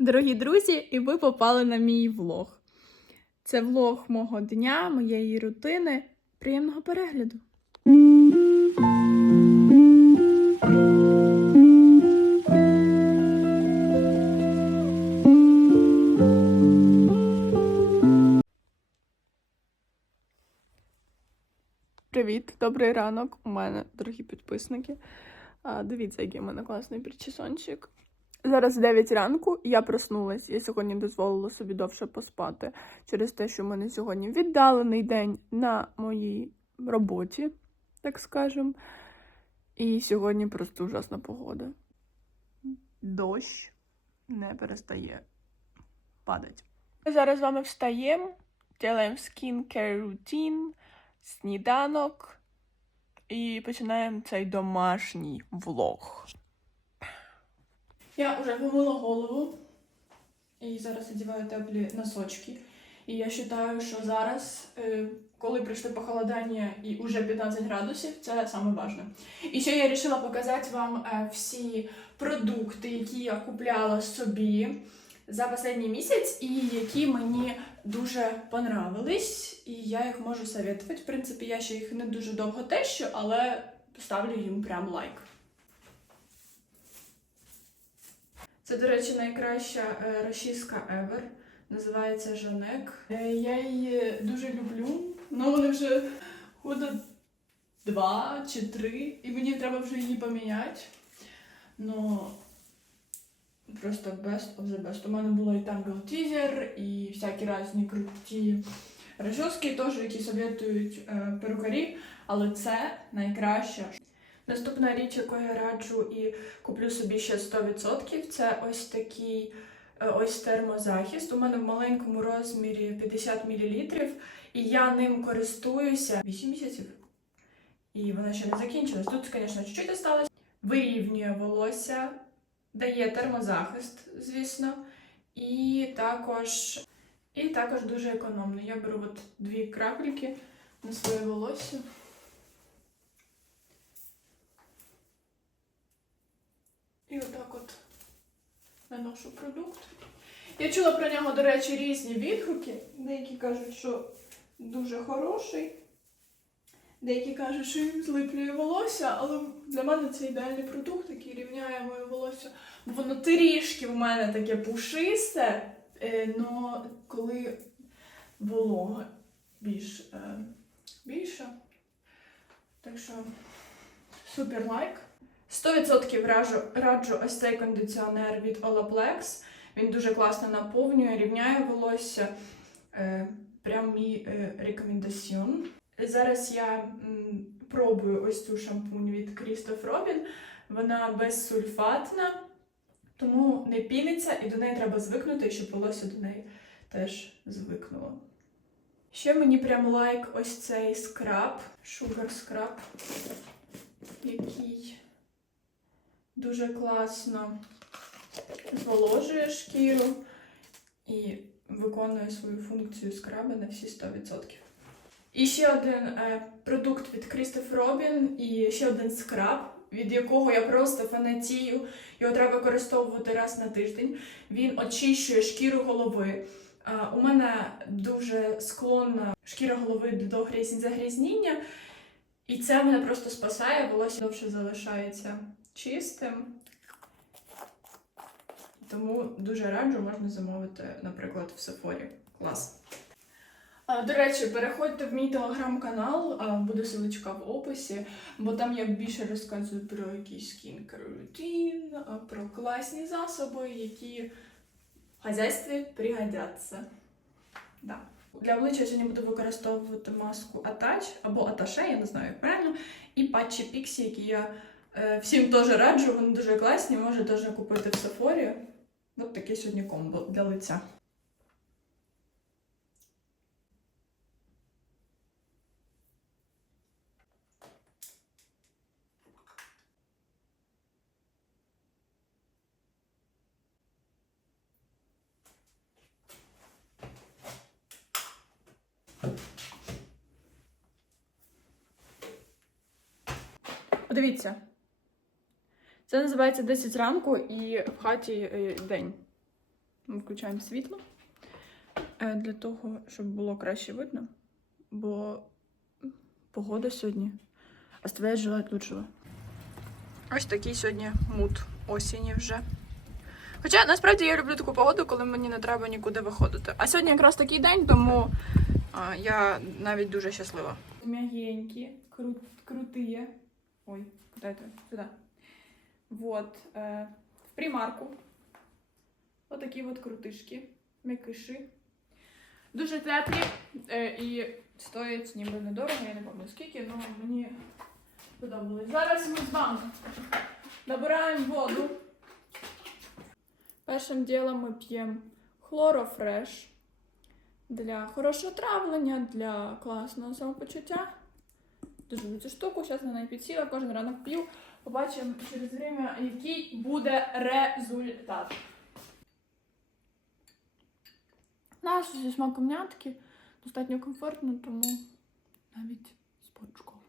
Дорогі друзі, і ви попали на мій влог. Це влог мого дня, моєї рутини. Приємного перегляду. Привіт, добрий ранок. У мене, дорогі підписники. Дивіться, який у мене класний причесончик. Зараз 9 ранку, я проснулась. Я сьогодні дозволила собі довше поспати через те, що в мене сьогодні віддалений день на моїй роботі, так скажем. І сьогодні просто ужасна погода. Дощ не перестає падати. Ми зараз з вами встаємо, робимо skincare рутин, сніданок і починаємо цей домашній влог. Я вже помила голову і зараз одягаю теплі носочки. І я вважаю, що зараз, е, коли прийшло похолодання і вже 15 градусів, це саме важне. І ще я вирішила показати вам е, всі продукти, які я купляла собі за останній місяць, і які мені дуже понравились, і я їх можу советувати. В принципі, я ще їх не дуже довго тещу, але ставлю їм прям лайк. Це, до речі, найкраща е, ever. Називається Жанек. Е, Я її дуже люблю. Ну, вони вже года два чи три, і мені треба вже її поміняти. Ну, просто best of the best. У мене було і Tangle Teaser, і всякі різні круті розчоски, теж, які советують е, перукарі, але це найкраща. Наступна річ, яку я раджу і куплю собі ще 100%, це ось такий е, ось термозахист. У мене в маленькому розмірі 50 мл, і я ним користуюся 8 місяців. І вона ще не закінчилась. Тут, звісно, чуть-чуть осталось. Вирівнює волосся, дає термозахист, звісно, і також, і також дуже економно. Я беру от дві крапельки на своє волосся. І отак от наношу продукт. Я чула про нього, до речі, різні відгуки. Деякі кажуть, що дуже хороший. Деякі кажуть, що він злиплює волосся, але для мене це ідеальний продукт, який рівняє моє волосся. Бо воно трішки в мене таке пушисте, але коли волога більш, е, більша. Так що супер лайк. 100% раджу, ось цей кондиціонер від Olaplex. Він дуже класно наповнює, рівняє волосся. Е, прям мій е, рекомендаціон. Зараз я пробую ось цю шампунь від Christoph Robin. Вона безсульфатна, тому не піниться і до неї треба звикнути, щоб волосся до неї теж звикнуло. Ще мені прям лайк ось цей скраб, Sugar Scrub, який дуже класно зволожує шкіру і виконує свою функцію скраба на всі 100%. І ще один е, продукт від Christoph Robin і ще один скраб, від якого я просто фанатію. Його треба використовувати раз на тиждень. Він очищує шкіру голови. Е, у мене дуже склонна шкіра голови до грязь- загрязніння, і це мене просто спасає, волосся довше залишається чистим. Тому дуже раджу, можна замовити, наприклад, в Сефорі. Клас. До речі, переходьте в мій телеграм-канал, буде ссылочка в описі, бо там я більше розказую про якийсь а, про класні засоби, які в хазяйстві пригодяться. Да. Для обличчя сьогодні буду використовувати маску Attach або Аташе, я не знаю, як правильно, і патчі Pixie, які я всім теж раджу, вони дуже класні, можете теж купити в Сефорі. Ось таке сьогодні комбо для лиця. Подивіться. Це називається 10 ранку і в хаті е, день. Ми включаємо світло е, для того, щоб було краще видно, бо погода сьогодні оставляє желать лучшего. Ось такий сьогодні мут осені вже. Хоча насправді я люблю таку погоду, коли мені не треба нікуди виходити. А сьогодні якраз такий день, тому а, я навіть дуже щаслива. Мягенькі, кру- круті. Ой, куди это? Сюди. Вот. Е, в примарку. Отакі от крутишки, м'якиші. Дуже теплі е, і стоять ніби недорого, я не пам'ятаю скільки, але мені подобалось. Зараз ми з вами набираємо воду. Першим ділом ми п'ємо хлорофреш для хорошого травлення, для класного самопочуття. Дуже цю штуку, зараз на неї підсіла, кожен ранок п'ю. Побачимо через время, який буде результат. Нас зі смаком м'ятки достатньо комфортно, тому навіть з почком.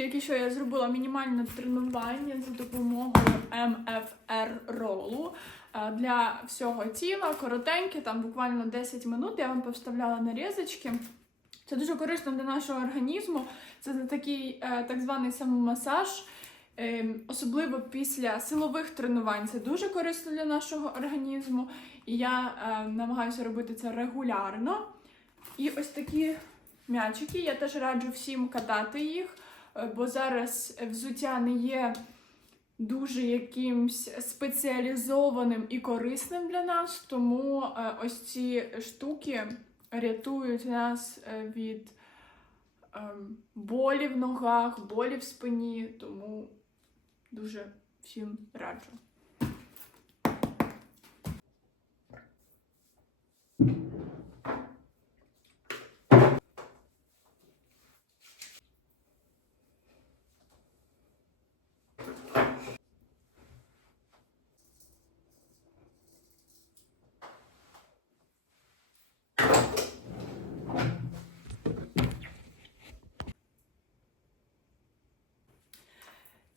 Тільки що я зробила мінімальне тренування за допомогою МФР ролу е, для всього тіла, коротеньке, там буквально 10 минут. Я вам поставляла нарізочки. Це дуже корисно для нашого організму. Це такий е, так званий самомасаж. Е, Особливо після силових тренувань це дуже корисно для нашого організму. І я е, намагаюся робити це регулярно. І ось такі м'ячики. Я теж раджу всім катати їх. Е, бо зараз взуття не є дуже якимсь спеціалізованим і корисним для нас, тому е, ось ці штуки рятують нас е, від ем, болі в ногах, болі в спині, тому дуже всім раджу.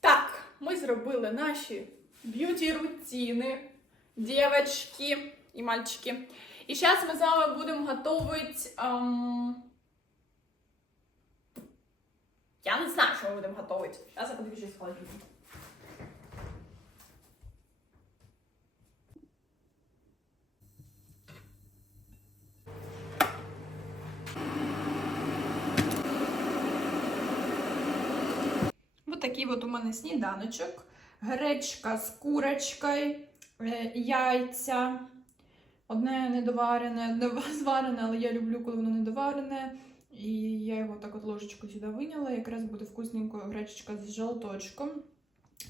Так, ми зробили наші б'юті-рутини, дівчатки і мальчики. І зараз ми з вами будемо готувати. Ем... Я не знаю, що ми будемо готувати. Зараз я подивлюсь з такий от у мене сніданочок. Гречка з курочкою, е, яйця. Одне недоварене, дова- зварене, але я люблю, коли воно недоварене. І я його так от ложечку сюди виняла. Якраз буде вкусненько гречечка з жовточком.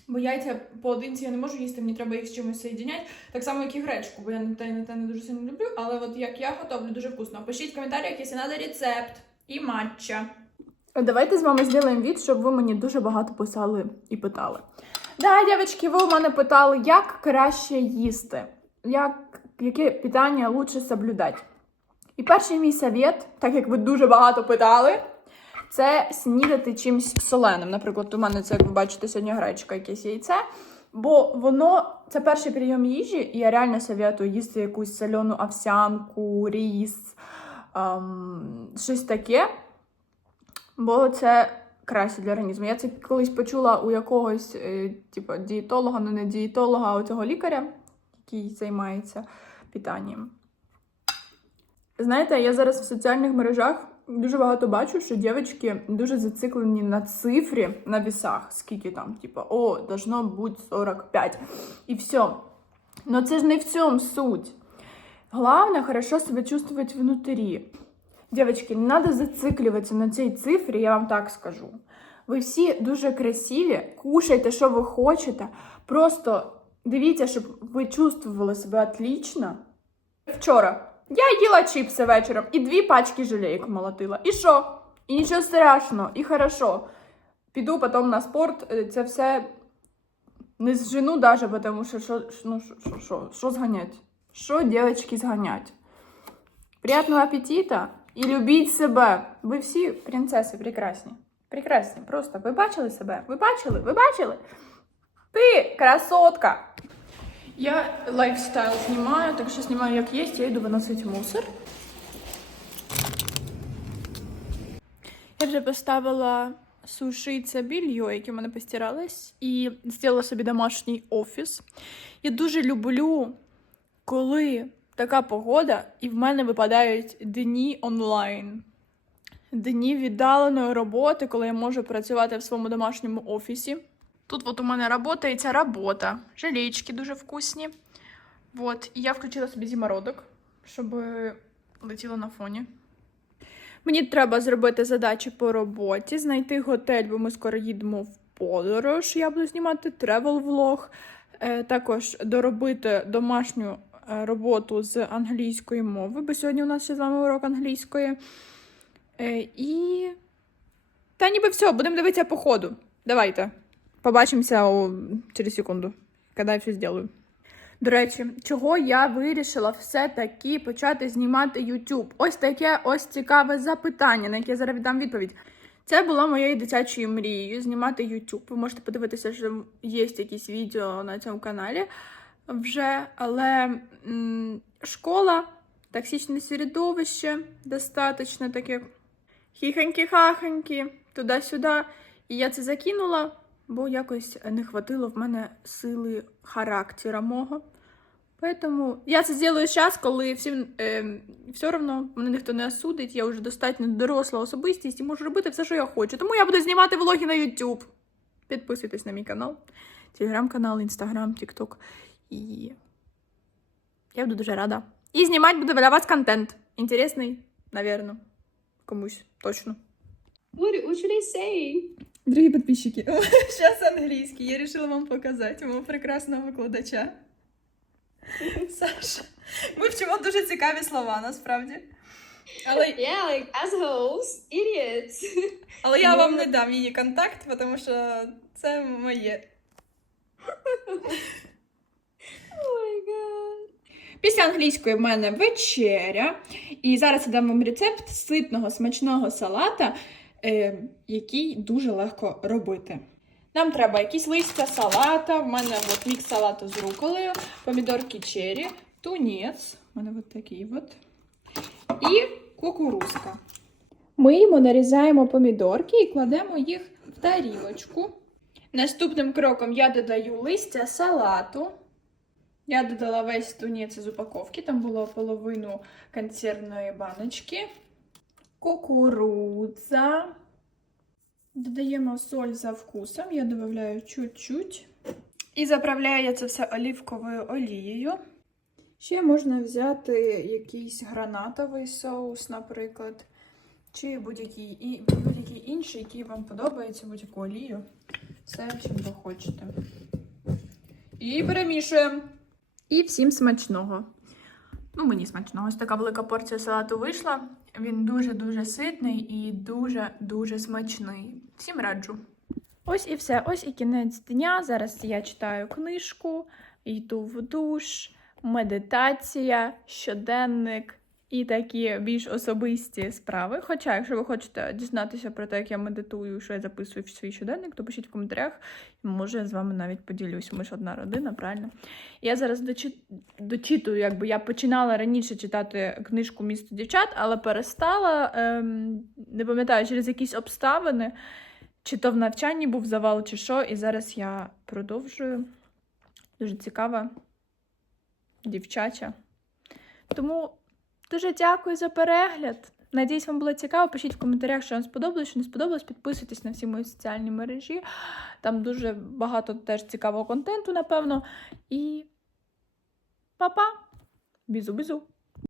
Бо яйця поодинці я не можу їсти, мені треба їх з чимось соєдиняти. Так само, як і гречку, бо я не те, не те не дуже сильно люблю. Але от як я готовлю, дуже вкусно. Пишіть в коментарях, якщо треба рецепт і матча. Давайте з вами зробимо від, щоб ви мені дуже багато писали і питали. Да, дівчатки, ви у мене питали, як краще їсти, як, яке питання лучше соблюдати. І перший мій совет, так як ви дуже багато питали, це снідати чимось соленим. Наприклад, у мене це, як ви бачите, сьогодні гречка, якесь яйце. Бо воно це перший прийом їжі, і я реально советую їсти якусь солену овсянку, ріс, ем, щось таке. Бо це краще для організму. Я це колись почула у якогось, е, типу, дієтолога, ну не дієтолога, а у цього лікаря, який займається питанням. Знаєте, я зараз в соціальних мережах дуже багато бачу, що дівчатки дуже зациклені на цифрі на вісах. Скільки там, типу, о, должно бути 45. І все. Но це ж не в цьому суть. Главное хорошо себе чувствовать внутрі. Девочки, не надо зацикливатися на цій цифрі, я вам так скажу. Ви всі дуже красиві, кушайте, що ви хочете. Просто дивіться, щоб ви чувствували себе отлично. Вчора я їла чіпси вечором і дві пачки жалейок молотила. І що? І нічого страшного, і хорошо. піду потім на спорт. е, Це все не зжену даже, тому що що, ну, що, що, що, зганять? Що, дівчатки, зганять? Приятного апетита і любіть себе. Ви всі принцеси прекрасні. Прекрасні. Просто ви бачили себе? Ви бачили? Ви бачили? Ти красотка! Я лайфстайл знімаю, так що знімаю як є, я йду виносити мусор. Я вже поставила сушиться більйо, яке в мене постиралось, і зробила собі домашній офіс. Я дуже люблю, коли така погода, і в мене випадають дні онлайн. Дні віддаленої роботи, коли я можу працювати в своєму домашньому офісі. Тут от у мене робота і ця робота. Жалічки дуже вкусні. Вот. І я включила собі зімородок, щоб летіло на фоні. Мені треба зробити задачі по роботі, знайти готель, бо ми скоро їдемо в подорож. Я буду знімати тревел влог. Е, також доробити домашню роботу з англійської мови, бо сьогодні у нас ще з вами урок англійської. Е, і. Та ніби все, будемо дивитися по ходу. Давайте. Побачимося о, через секунду, коли я все зроблю. До речі, чого я вирішила все-таки почати знімати YouTube? Ось таке ось цікаве запитання, на яке я зараз віддам відповідь. Це було моєю дитячою мрією знімати YouTube. Ви можете подивитися, що є якісь відео на цьому каналі вже, але м, школа, токсичне середовище, достатньо таке хіхенькі-хахенькі, туди-сюди. І я це закинула, бо якось не хватило в мене сили характера мого. Поэтому я це зроблю зараз, коли всім е, все одно мене ніхто не осудить, я вже достатньо доросла особистість і можу робити все, що я хочу. Тому я буду знімати влоги на YouTube. Підписуйтесь на мій канал, телеграм-канал, інстаграм, тікток. І я буду дуже рада. І знімати буду для вас контент. Інтересний, навірно. Комусь точно. What, what should I say? Дорогі підписчики, зараз англійський. Я вирішила вам показати мого прекрасного викладача. Саша. Ми вчимо дуже цікаві слова, насправді. Але, Yeah, like assholes, idiots. але я вам не дам її контакт, тому що це моє. Після англійської в мене вечеря. І зараз я дам вам рецепт ситного смачного салата, е, який дуже легко робити. Нам треба якісь листя салата. В мене от мікс салату з руколею, помідорки черрі, тунець. У мене от такий от. І кукурузка. Миємо, нарізаємо помідорки і кладемо їх в тарілочку. Наступним кроком я додаю листя салату. Я додала весь тунець з упаковки, там було половину консервної баночки. Кукурудза. Додаємо соль за вкусом, я додаю чуть-чуть. І заправляю я це все оливковою олією. Ще можна взяти якийсь гранатовий соус, наприклад, чи будь-який будь-який інший, який вам подобається, будь-яку олію. Все, чим ви хочете. І перемішуємо. І всім смачного. Ну, мені смачного. Ось така велика порція салату вийшла. Він дуже-дуже ситний і дуже-дуже смачний. Всім раджу. Ось і все. Ось і кінець дня. Зараз я читаю книжку, йду в душ, медитація, щоденник і такі більш особисті справи. Хоча, якщо ви хочете дізнатися про те, як я медитую, що я записую в свій щоденник, то пишіть в коментарях. Може, я з вами навіть поділюсь. Ми ж одна родина, правильно? Я зараз дочит... дочитую, якби я починала раніше читати книжку Місто дівчат, але перестала, ем, не пам'ятаю, через якісь обставини, чи то в навчанні був завал, чи що. І зараз я продовжую. Дуже цікава, дівчача. Тому дуже дякую за перегляд. Надіюсь, вам було цікаво. Пишіть в коментарях, що вам сподобалось, що не сподобалось. Підписуйтесь на всі мої соціальні мережі. Там дуже багато теж цікавого контенту, напевно. І па-па! Бізу-бізу!